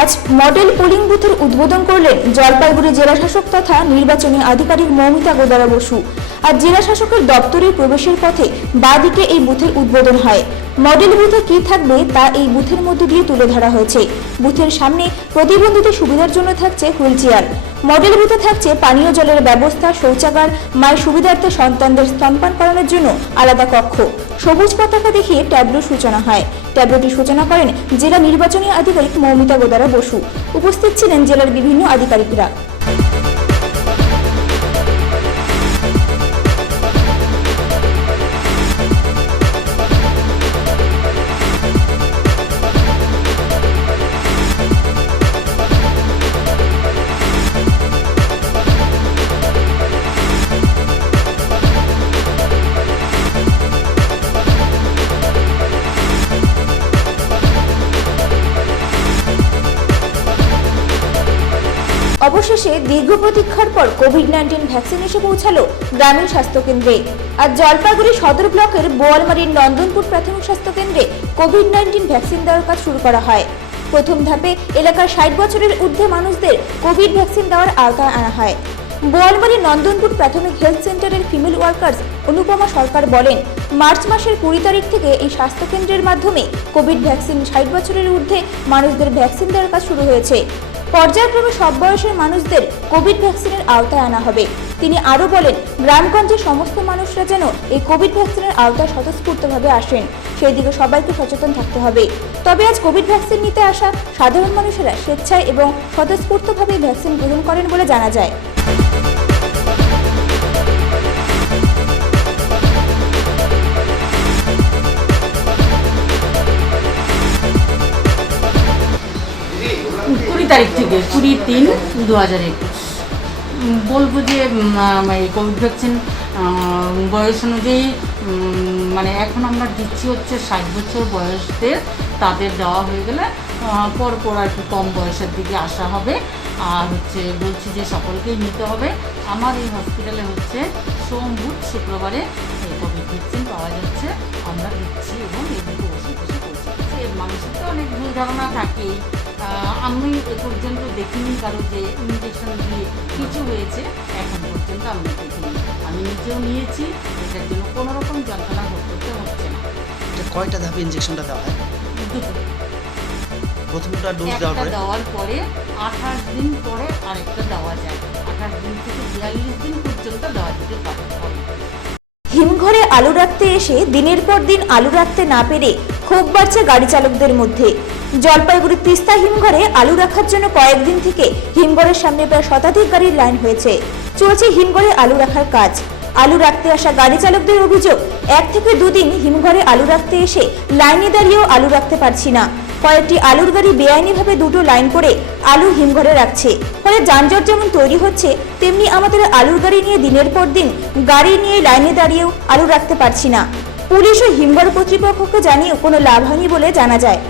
আজ model polling বুথের উদ্বোধন করলেন জলপাইগুড়ি জেলা শাসক তথা নির্বাচনী আধিকারিক মৌমিতা গোদারা বসু। আর জেলা শাসকের দপ্তরে প্রবেশের পথে বাঁদিকে এই বুথের উদ্বোধন হয়। মডেল বুথে কি থাকবে তা এই বুথের মধ্যে দিয়ে তুলে ধরা হয়েছে। বুথের সামনে প্রতিবন্ধীদের সুবিধার জন্য থাকছে হুইলচেয়ার। মডেল বুথে থাকছে পানীয় জলের ব্যবস্থা, শৌচাগার, মায়ের সুবিধার্থে সন্তানদের স্তন্যপান করানোর জন্য আলাদা কক্ষ। সবুজ পতাকা দেখিয়ে ট্যাবলোর সূচনা হয়। ট্যাবলোটি সূচনা করেন জেলা নির্বাচনী আধিকারিক মৌমিতা গোদারা বসু। উপস্থিত ছিলেন জেলার বিভিন্ন আধিকারিকরা। অবশেষে দীর্ঘ প্রতীক্ষার পর কোভিড-19 ভ্যাকসিন এসে পৌঁছালো গ্রামীণ স্বাস্থ্য কেন্দ্রে। আর জলপাইগুড়ি সদর ব্লকের বোয়ালমারীর নন্দনপুর প্রাথমিক স্বাস্থ্য কেন্দ্রে কোভিড-19 ভ্যাকসিন দেওয়ার কাজ শুরু করা হয়। প্রথম ধাপে এলাকার 60 বছরের ঊর্ধ্বে মানুষদের কোভিড ভ্যাকসিন দেওয়ার আওতায় আনা হয়। বোয়ালমারীর নন্দনপুর প্রাথমিক হেলথ সেন্টারের ফিমেল ওয়ার্কার্স অনুপমা সরকার বলেন, মার্চ মাসের 20 তারিখ থেকে এই স্বাস্থ্য কেন্দ্রের মাধ্যমে কোভিড ভ্যাকসিন 60 বছরের ঊর্ধ্বে মানুষদের ভ্যাকসিন দেওয়ার কাজ শুরু হয়েছে। পর্যায়ক্রমে সব বয়সের মানুষদের কোভিড ভ্যাকসিনের আওতায় আনা হবে। তিনি আরও বলেন, গ্রামগঞ্জের সমস্ত মানুষরা যেন এই কোভিড ভ্যাকসিনের আওতায় স্বতঃস্ফূর্তভাবে আসেন, সেই দিকে সবাইকে সচেতন থাকতে হবে। তবে আজ কোভিড ভ্যাকসিন নিতে আসা সাধারণ মানুষেরা স্বেচ্ছায় এবং স্বতঃস্ফূর্তভাবে ভ্যাকসিন গ্রহণ করেন বলে জানা যায়। তারিখ থেকে 20-3-2021 বলবো যে কোভিড ভ্যাকসিন বয়স অনুযায়ী মানে এখন আমরা দিচ্ছি হচ্ছে 60 বছর বয়সদের, তাদের দেওয়া হয়ে গেলে পরপর আর কি কম বয়সের দিকে আসা হবে। আর হচ্ছে বলছি যে সকলকেই নিতে হবে। আমার এই হসপিটালে হচ্ছে সোম, বুধ, শুক্রবারে এই কোভিড ভ্যাকসিন পাওয়া যাচ্ছে, আমরা দিচ্ছি এবং এদিকে ওষুধ এসে পৌঁছাচ্ছে। মানুষের তো অনেক ভুল ধারণা থাকেই। আমি এ পর্যন্ত দেখিনি কারো যে ইনজেকশন দিয়ে কিছু হয়েছে, এখন পর্যন্ত আমি দেখিনি। আমি নিজেও নিয়েছি, এটার জন্য কোনো রকম যন্ত্রণা ভোগ করতে হচ্ছে না। কয়টা ধাপে ইনজেকশনটা দেওয়া হয়? দুটো। প্রথমটা ডোজ দেওয়ার পরে 28 দিন পরে আরেকটা দেওয়া যায়। 28 দিন থেকে 42 দিন পর্যন্ত দেওয়া যেতে পারে। হিমঘরে আলু রাখতে এসে দিনের পর দিন আলু রাখতে না পেরে ক্ষোভ বাড়ছে গাড়ি চালকদের মধ্যে। জলপাইগুড়ির তিস্তা হিমঘরে আলু রাখার জন্য কয়েকদিন থেকে হিমঘরের সামনে প্রায় শতাধিক গাড়ির লাইন হয়েছে। চলছে হিমঘরে আলু রাখার কাজ। আলু রাখতে আসা গাড়ি চালকদের অভিযোগ, 1 থেকে 2 দিন হিমঘরে আলু রাখতে এসে লাইনে দাঁড়িয়েও আলু রাখতে পারছি না। কয়েকটি আলুর গাড়ি বেআইনিভাবে দুটো লাইন করে আলু হিমঘরে রাখছে। ফলে যানজট যেমন তৈরি হচ্ছে, তেমনি আমাদের আলুর গাড়ি নিয়ে দিনের পর দিন গাড়ি নিয়ে লাইনে দাঁড়িয়েও আলু রাখতে পারছি না। পুলিশ ও হিমঘর কর্তৃপক্ষকে জানিয়েও কোনো লাভ হয়নি বলে জানা যায়।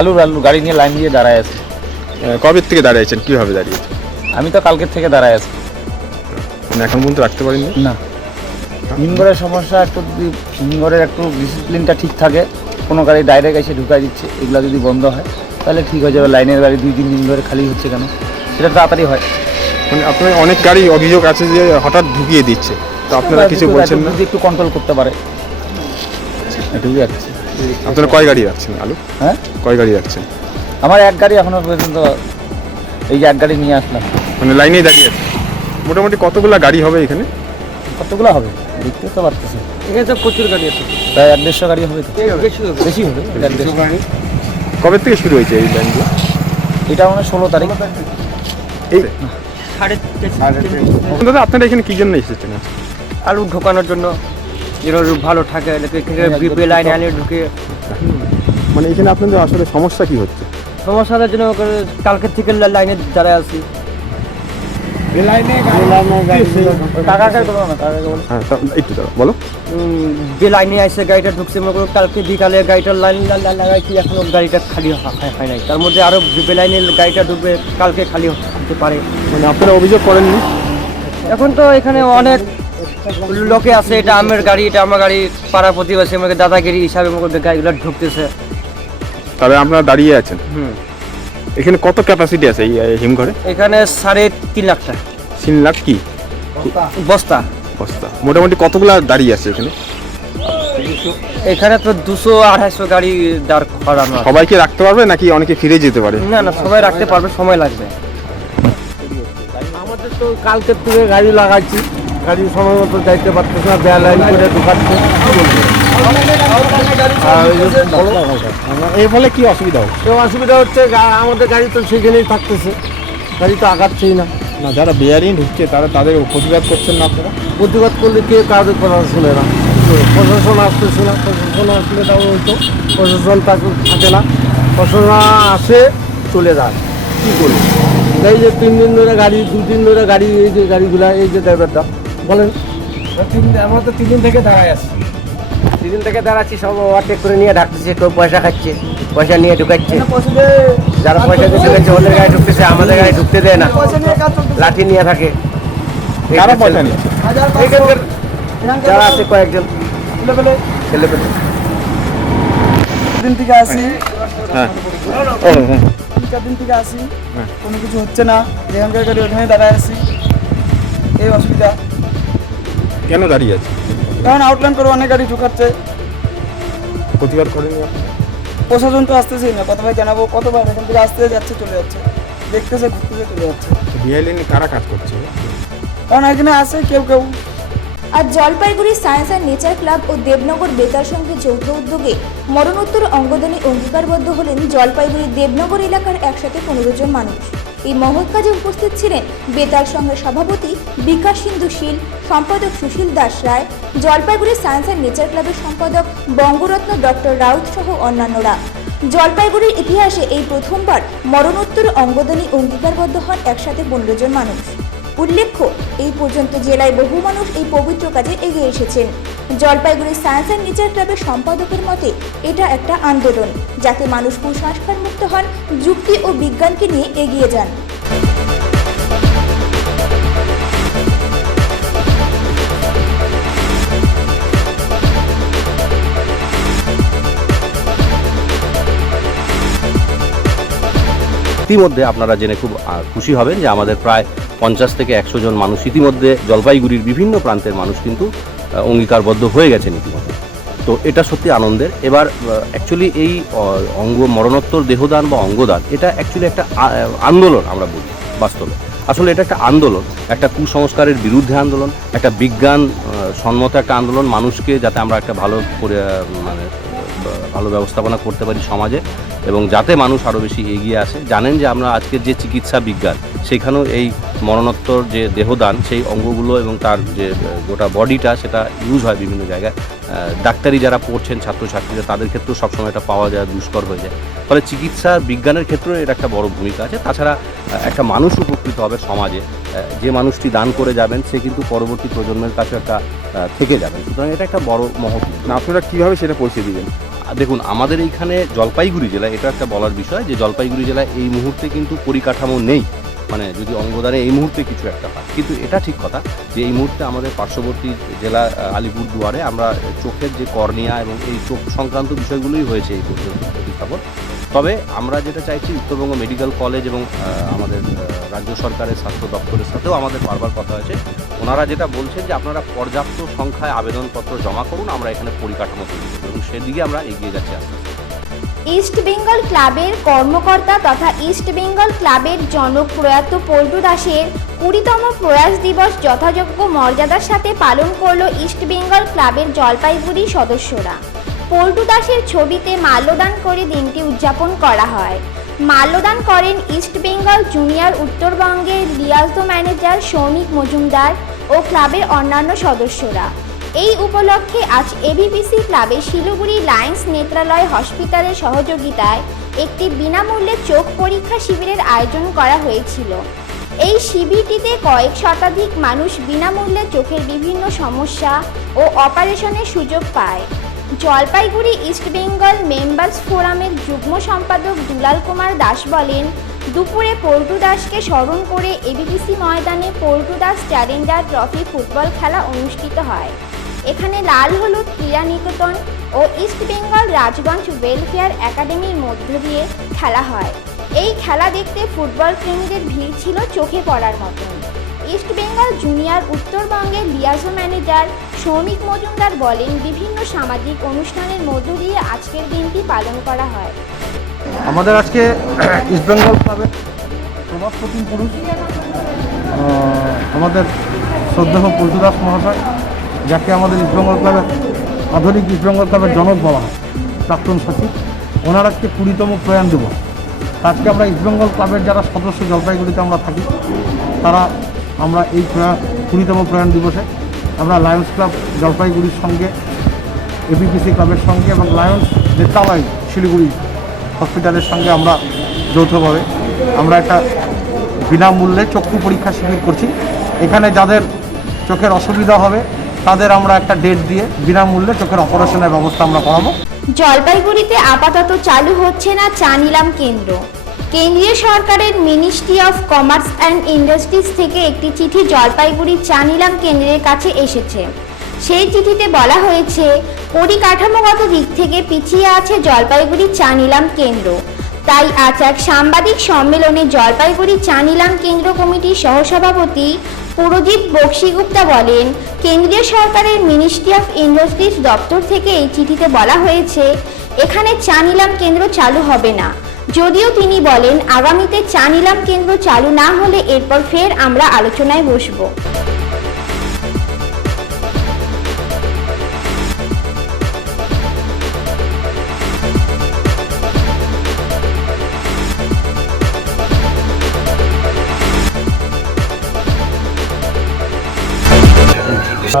আলু গাড়ি নিয়ে লাইন দিয়ে দাঁড়ায় আছে। কবে থেকে দাঁড়িয়েছেন, কিভাবে দাঁড়িয়েছেন? আমি তো কালকের থেকে দাঁড়ায় আছি। মানে এখন পর্যন্ত রাখতে পারিনি? না, হিমঘরের সমস্যা, একটু হিমঘরের একটু ডিসিপ্লিনটা ঠিক থাকে, কোনো গাড়ি ডাইরেক্ট এসে ঢুকাই দিচ্ছে, এগুলো যদি বন্ধ হয় তাহলে ঠিক হয়ে যাবে। লাইনের গাড়ি 2-3 দিন ধরে খালি হচ্ছে কেন, সেটা তাড়াতাড়ি হয়। মানে আপনার অনেক গাড়ি অভিযোগ আছে যে হঠাৎ ঢুকিয়ে দিচ্ছে, তো আপনারা কিছু বলছেন না? যদি একটু কন্ট্রোল করতে পারে, এটুকুই আছে। আপনারা কয় গাড়ি রাখছেন আলু? হ্যাঁ, কয় গাড়ি রাখছেন? আমার 1 গাড়ি এখনো পর্যন্ত, এই যে 1 গাড়ি নিয়ে আসলাম। মানে লাইনেই দাঁড়িয়ে আছে। মোটামুটি কতগুলো গাড়ি হবে এখানে? কতগুলো হবে দেখতে তো পারতেছি। এখানে তো প্রচুর গাড়ি আছে, প্রায় 150 গাড়ি হবে। বেশি হবে। কবে থেকে শুরু হয়েছে এই লাইনগুলো? এটা মানে 16 তারিখ। এই 3:30। দাদা, আপনারা এখানে কি জন্য এসেছেন? আলু ঢোকানোর জন্য, যেন ভালো থাকে, বিপি লাইনে আলু ঢুকে। মানে এখানে আপনাদের আসলে সমস্যা কি হচ্ছে? সমস্যাটার জন্য কালকের থেকে লাইনে দাঁড়ায় আছি। কাকাকে বলো না, কাকাকে বলো। হ্যাঁ একটু দাঁড়াও, বলো। যে লাইনে আসে গাড়িটা ঢুকছে মনে করো কালকে বিকালে গাড়িটার লাইন লাগাইছি, এখনো গাড়িটা খালি হয় নাই। তার মধ্যে আরো বেলাইনে গাড়িটা ঢুকবে, কালকে খালি হতে পারে। মানে আপনারা অভিযোগ করেননি? এখন তো এখানে অনেক লোকে আছে, এটা আমার গাড়ি, এটা আমার গাড়ি, পাড়া প্রতিবেশী আমাকে দাদাগিরি হিসাবে আমাকে গাড়িগুলো ঢুকতেছে। তবে আপনারা দাঁড়িয়ে আছেন। হুম, এখানে কত ক্যাপাসিটি আছে এই হিমঘরে? এখানে 3.5 লাখটা 3 লাখ কি বস্তা। বস্তা? মোটামুটি কতগুলা দাঁড়িয়ে আছে এখানে? এখানে তো 200-250 গাড়ি দাঁড় করানো আছে। সবাইকে রাখতে পারবে নাকি অনেকে ফিরে যেতে পারে? না না, সবাই রাখতে পারবে, সময় লাগবে। আমাদের তো কালকের থেকে গাড়ি লাগাচ্ছি, গাড়ি সময় মতো যাইতে পারতেছে না, বেয়া লাইন করে ঢুকাচ্ছে। আর ওই যে এর ফলে কি অসুবিধা হবে? কেউ অসুবিধা হচ্ছে, আমাদের গাড়ি তো সেখানেই থাকতেছে, গাড়ি তো আগাচ্ছেই না। না, যারা বেআইনি ঢুকছে তাদের প্রতিবাদ করছেন না আপনারা? প্রতিবাদ করলে কে কারোর কথা শুনে না, প্রশাসন আসতেছে না। প্রশাসন আসলে তাও হতো, প্রশাসন থাকে না, প্রশাসন আসে চলে যায়, কী করি? এই যে 3 দিন ধরে গাড়ি, 2 দিন ধরে গাড়ি, এই যে গাড়িগুলা, এই যে ড্রাইভারটা বলেন, আমরা তো 3 দিন থেকে দাঁড়াই আছি। 3 দিন থেকে দাঁড়াচ্ছি, সব ওভারটেক করে নিয়ে ঢাকতেছে, কেউ পয়সা খাচ্ছে, পয়সা নিয়ে ঢুকাচ্ছে। যারা পয়সা দিয়ে ঢুকাচ্ছে ওদের গাড়ি ঢুকতেছে, আমাদের গাড়ি ঢুকতে দেয় না, লাঠি নিয়ে থাকে। কারা পয়সা নিচ্ছে? এখানকার যারা আছে কয়েকজন ছেলে পেলে। দিন থেকে আসি, হ্যাঁ 3-4 দিন থেকে আসি, কোনো কিছু হচ্ছে না। যেখানকার গাড়ি ওখানে দাঁড়ায় আছি, এই অসুবিধা। কেন দাঁড়িয়ে আছে? কারণ আউটলাইন করে অনেক গাড়ি ঢুকাচ্ছে, প্রতিবাদ করেনি আপনারা? প্রশাসন তো আসতেছেই না। কতবার জানাবো, কতবার এখান থেকে আসতে যাচ্ছে, চলে যাচ্ছে, দেখতেছে, ঘুরতেছে, চলে যাচ্ছে। বেআইনি কারা কাজ করছে? কারণ এখানে আসে কেউ কেউ। আর Jalpaiguri science and nature club ও দেবনগর বেতার সঙ্গে যৌথ উদ্যোগে মরণোত্তর অঙ্গদানে অঙ্গীকারবদ্ধ হলেন জলপাইগুড়ি দেবনগর এলাকার 115 জন মানুষ। এই মহৎ কাজে উপস্থিত ছিলেন বেতার সংঘের সভাপতি বিকাশ সিন্ধু শীল, সম্পাদক সুশীল দাস রায়, জলপাইগুড়ি সায়েন্স অ্যান্ড নেচার ক্লাবের সম্পাদক বঙ্গরত্ন ডক্টর রাউত সহ অন্যান্যরা। জলপাইগুড়ির ইতিহাসে এই প্রথমবার মরণোত্তর অঙ্গদানে অঙ্গীকারবদ্ধ হন একসাথে 15 জন মানুষ। উল্লেখ্য, এই পর্যন্ত জেলায় বহু মানুষ এই পবিত্র কাজে এগিয়ে এসেছেন। জলপাইগুড়ি সায়েন্স অ্যান্ড নেচার ক্লাবের সম্পাদকের মতে এটা একটা আন্দোলন, যাতে মানুষ কুসংস্কার মুক্ত হন, যুক্তি ও বিজ্ঞানকে নিয়ে এগিয়ে যান। ইতিমধ্যে আপনারা জেনে খুব খুশি হবেন যে আমাদের প্রায় 50 থেকে 100 জন মানুষ ইতিমধ্যে জলপাইগুড়ির বিভিন্ন প্রান্তের মানুষ কিন্তু অঙ্গীকারবদ্ধ হয়ে গেছেন ইতিমধ্যে। তো এটা সত্যি আনন্দের। এবার অ্যাকচুয়ালি এই মরণোত্তর দেহদান বা অঙ্গদান এটা অ্যাকচুয়ালি একটা আন্দোলন আমরা বলি বাস্তবে। আসলে এটা একটা আন্দোলন, একটা কুসংস্কারের বিরুদ্ধে আন্দোলন, একটা বিজ্ঞান সম্মত একটা আন্দোলন, মানুষকে যাতে আমরা একটা ভালো ব্যবস্থাপনা করতে পারি সমাজে, এবং যাতে মানুষ আরও বেশি এগিয়ে আসে। জানেন যে আমরা আজকের যে চিকিৎসা বিজ্ঞান, সেখানেও এই মরণোত্তর যে দেহদান, সেই অঙ্গগুলো এবং তার যে গোটা বডিটা সেটা ইউজ হয় বিভিন্ন জায়গায়। ডাক্তারি যারা পড়ছেন ছাত্রছাত্রীরা, তাদের ক্ষেত্রেও সবসময় এটা পাওয়া যায়, দুষ্কর হয়ে যায়। ফলে চিকিৎসা বিজ্ঞানের ক্ষেত্রেও এটা একটা বড় ভূমিকা আছে। তাছাড়া একটা মানুষ উপকৃত হবে সমাজে, যে মানুষটি দান করে যাবেন সে কিন্তু পরবর্তী প্রজন্মের কাছে একটা থেকে যাবেন। সুতরাং এটা একটা বড় মহৎ। না, আপনারা কীভাবে সেটা পৌঁছে দিবেন? দেখুন, আমাদের এইখানে জলপাইগুড়ি জেলায় এটা একটা বলার বিষয় যে জলপাইগুড়ি জেলায় এই মুহূর্তে কিন্তু পরিকাঠামো নেই, মানে যদি অঙ্গদানে এই মুহূর্তে কিছু একটা হয়। কিন্তু এটা ঠিক কথা যে এই মুহূর্তে আমাদের পার্শ্ববর্তী জেলা আলিপুরদুয়ারে আমরা চোখের যে কর্নিয়া এবং এই চোখ সংক্রান্ত বিষয়গুলোই হয়েছে এই পর্যন্ত প্রতিস্থাপন। তবে আমরা যেটা চাইছি, উত্তরবঙ্গ মেডিকেল কলেজ এবং আমাদের রাজ্য সরকারের স্বাস্থ্য দপ্তরের সাথেও আমাদের বারবার কথা হয়েছে। ওনারা যেটা বলছেন যে আপনারা পর্যাপ্ত সংখ্যায় আবেদনপত্র জমা করুন, আমরা এখানে পরিকাঠামো তৈরি করব, এবং সেদিকে আমরা এগিয়ে যাচ্ছি আস্তে আস্তে। ইস্ট বেঙ্গল ক্লাবের কর্মকর্তা তথা ইস্ট বেঙ্গল ক্লাবের জনক প্রয়াত পল্টু দাসের 20তম প্রয়াস দিবস যথাযোগ্য মর্যাদার সাথে পালন করল ইস্ট বেঙ্গল ক্লাবের জলপাইগুড়ি সদস্যরা। পল্টু দাসের ছবিতে মাল্যদান করে দিনটি উদযাপন করা হয়। মাল্যদান করেন ইস্ট বেঙ্গল জুনিয়র উত্তরবঙ্গের লিয়াজো ম্যানেজার সৌমিক মজুমদার ও ক্লাবের অন্যান্য সদস্যরা। এই উপলক্ষে আজ এবিপিসি ক্লাবে শিলিগুড়ি লায়ন্স নেত্রালয় হসপিটালের সহযোগিতায় একটি বিনামূল্যে চোখ পরীক্ষা শিবিরের আয়োজন করা হয়েছিল। এই শিবিরটিতে কয়েক শতাধিক মানুষ বিনামূল্যে চোখের বিভিন্ন সমস্যা ও অপারেশনের সুযোগ পায়। জলপাইগুড়ি ইস্ট বেঙ্গল মেম্বার্স ফোরামের যুগ্ম সম্পাদক দুলাল কুমার দাস বলেন, দুপুরে পল্টু দাসকে স্মরণ করে এবিপিসি ময়দানে Paltu Das Challenger trophy football খেলা অনুষ্ঠিত হয়। এখানে লাল হলুদ ক্রীড়া নিকেতন ও ইস্ট বেঙ্গল রাজগঞ্জ ওয়েলফেয়ার একাডেমির মধ্য দিয়ে খেলা হয়। এই খেলা দেখতে ফুটবল প্রেমীদের ভিড় ছিল চোখে পড়ার মতন। ইস্ট বেঙ্গল জুনিয়র উত্তরবঙ্গের লিয়াজো ম্যানেজার সৌমিক মজুমদার বলেন, বিভিন্ন সামাজিক অনুষ্ঠানের মধ্য দিয়ে আজকের দিনটি পালন করা হয়। আমাদের আজকে ইস্ট বেঙ্গল ক্লাবের প্রভাব প্রতিম পুরুষ আমাদের শ্রদ্ধেয় পল্টু দাস মহাশয়, যাকে আমাদের ইস্ট বেঙ্গল ক্লাবের আধুনিক ইস্ট বেঙ্গল ক্লাবের জনক বলা হয়, প্রাক্তন সচিব, ওনার আজকে 20তম প্রয়াণ দিবস। আজকে আমরা ইস্ট বেঙ্গল ক্লাবের যারা সদস্য জলপাইগুড়িতে আমরা থাকি, আমরা এই 20তম প্রয়াণ দিবসে আমরা লায়ন্স ক্লাব জলপাইগুড়ির সঙ্গে, এবিপিসি ক্লাবের সঙ্গে এবং লায়ন্স নেত্রালয় শিলিগুড়ি হসপিটালের সঙ্গে আমরা যৌথভাবে আমরা একটা বিনামূল্যে চক্ষু পরীক্ষা শিবির করছি। এখানে যাদের চোখের অসুবিধা হবে তাদের আমরা একটা ডেট দিয়ে বিনামূল্যে চোখের অপারেশনের ব্যবস্থা আমরা করাবো। জলপাইগুড়িতে আপাতত চালু হচ্ছে না চা নিলাম কেন্দ্র। কেন্দ্রীয় সরকারের ministry of commerce and industries থেকে একটি চিঠি জলপাইগুড়ি চা নিলাম কেন্দ্রের কাছে এসেছে। সেই চিঠিতে বলা হয়েছে, পরিকাঠামোগত দিক থেকে পিছিয়ে আছে জলপাইগুড়ি চা নিলাম কেন্দ্র। তাই আজ এক সাংবাদিক সম্মেলনে জলপাইগুড়ি চা নিলাম কেন্দ্র কমিটির সহসভাপতি পুরজিৎ বক্সিগুপ্তা বলেন, কেন্দ্রীয় সরকারের মিনিস্ট্রি অফ ইন্ডাস্ট্রিজ দপ্তর থেকে এই চিঠিতে বলা হয়েছে এখানে চা নিলাম কেন্দ্র চালু হবে না। যদিও তিনি বলেন, আগামীতে চা নিলাম কেন্দ্র চালু না হলে এরপর ফের আমরা আলোচনায় বসব।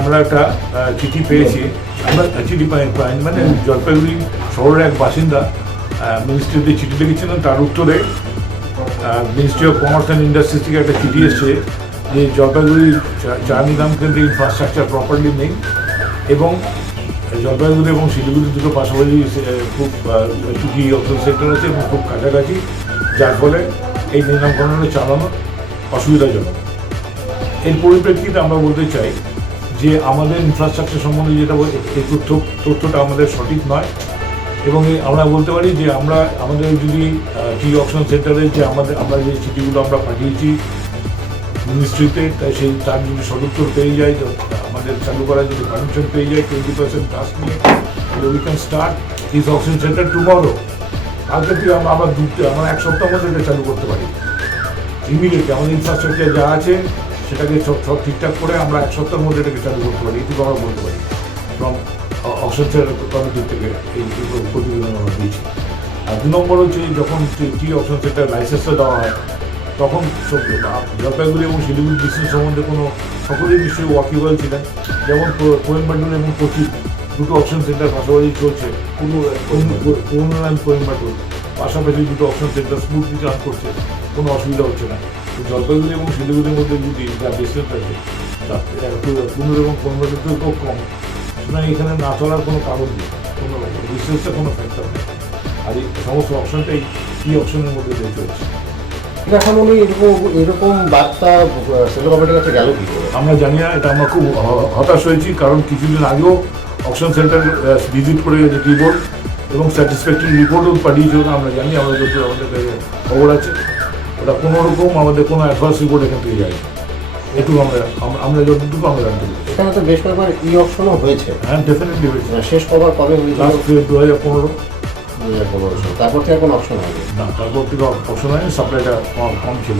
আমরা একটা চিঠি পেয়েছি, আমরা চিঠি পাইনি, মানে জলপাইগুড়ি শহরের এক বাসিন্দা মিনিস্ট্রিতে চিঠি লিখেছিলেন। তার উত্তরে ministry of commerce and industries থেকে একটা চিঠি এসছে যে জলপাইগুড়ি চা নিলাম কেন্দ্রে ইনফ্রাস্ট্রাকচার প্রপারলি নেই এবং জলপাইগুড়ি এবং শিলিগুড়ি দুটো পাশাপাশি খুব টি অপশন সেন্টার আছে এবং খুব কাছাকাছি, যার ফলে এই নিলামকরণে চালানো অসুবিধাজনক। এর পরিপ্রেক্ষিতে আমরা বলতে চাই যে আমাদের ইনফ্রাস্ট্রাকচার সম্বন্ধে যেটা এই তথ্যটা আমাদের সঠিক নয় এবং আমরা বলতে পারি যে আমাদের যদি টি অপশন সেন্টারে যে আমরা যে চিঠিগুলো আমরা পাঠিয়েছি মিনিস্ট্রিতে, তাই তার যদি সদুত্তর পেয়ে যায়, আমাদের চালু করার যদি পারমিশন পেয়ে যায় 20% টাস্ক নিয়ে, তাহলে we can start this option centre tomorrow. কালকে থেকে আমরা এক সপ্তাহের মধ্যে এটা চালু করতে পারি ইমিডিয়েটলি। আমাদের ইনফ্রাস্ট্রাকচার যা আছে সেটাকে সব ঠিকঠাক করে আমরা এক সপ্তাহের মধ্যে এটাকে চালু করতে পারি, এটুকু আমরা বলতে পারি ফ্রম অপশন সেন্টার কমিটির থেকে এই প্রতিবেদন আমরা দিয়েছি। আর 2 নম্বর হচ্ছে, যখন টি অপশন সেন্টার লাইসেন্সটা দেওয়া হয় তখন জলপাইগুড়ি এবং শিলিগুড়ি ডিস্ট্রিক্ট সম্বন্ধে সকলেই নিশ্চয়ই ওয়াকিবল ছিলেন। যেমন কোয়েম্বাটুর এবং কোচি দুটো অপশন সেন্টার পাশাপাশি চলছে, পুরনো কোয়েম্বাটুর পাশাপাশি দুটো অপশন সেন্টার স্মুথলি চান করছে, কোনো অসুবিধা হচ্ছে না। জলপাইগুড়ি এবং শিলিগুড়ির মধ্যে যদি যা ডিস্টেন্স আছে পুনর এবং কোয়েম্বাটুর থেকে খুব কম, সুতরাং এখানে না চলার কোনো কারণ নেই, কোনো ডিস্টেন্সটা কোনো ফ্যাক্টর নেই। আর এই সমস্ত অপশনটাই এই অপশনের মধ্যে দিয়ে চলছে। এখন উনি এরকম বার্তা সেন্ট্রাল গভর্নমেন্টের কাছে গেল কি করে আমরা জানি না। এটা আমরা খুব হতাশ হয়েছি, কারণ কিছুদিন আগেও অপশন সেন্টার ভিজিট করে গেছে রিপোর্ট এবং স্যাটিসফ্যাক্টরি রিপোর্টও পাঠিয়েছে ওরা, আমরা জানি, আমাদের কাছে খবর আছে। ওটা কোনোরকম আমাদের কোনো অ্যাডভান্স রিপোর্ট এখান থেকে যায়, এটুকু আমরা যতটুকু আমরা জানতে পারি। এখানে তো বেশ কয়েকবার অপশনও হয়েছে। হ্যাঁ, ডেফিনেটলি হয়েছে। শেষ কবার কবে হয়েছিল? 2015 সাল। তারপর থেকে কোনো অপশন হয়নি। না, তারপর থেকে অপশন হয়নি, সাপ্লাইটা কম ছিল।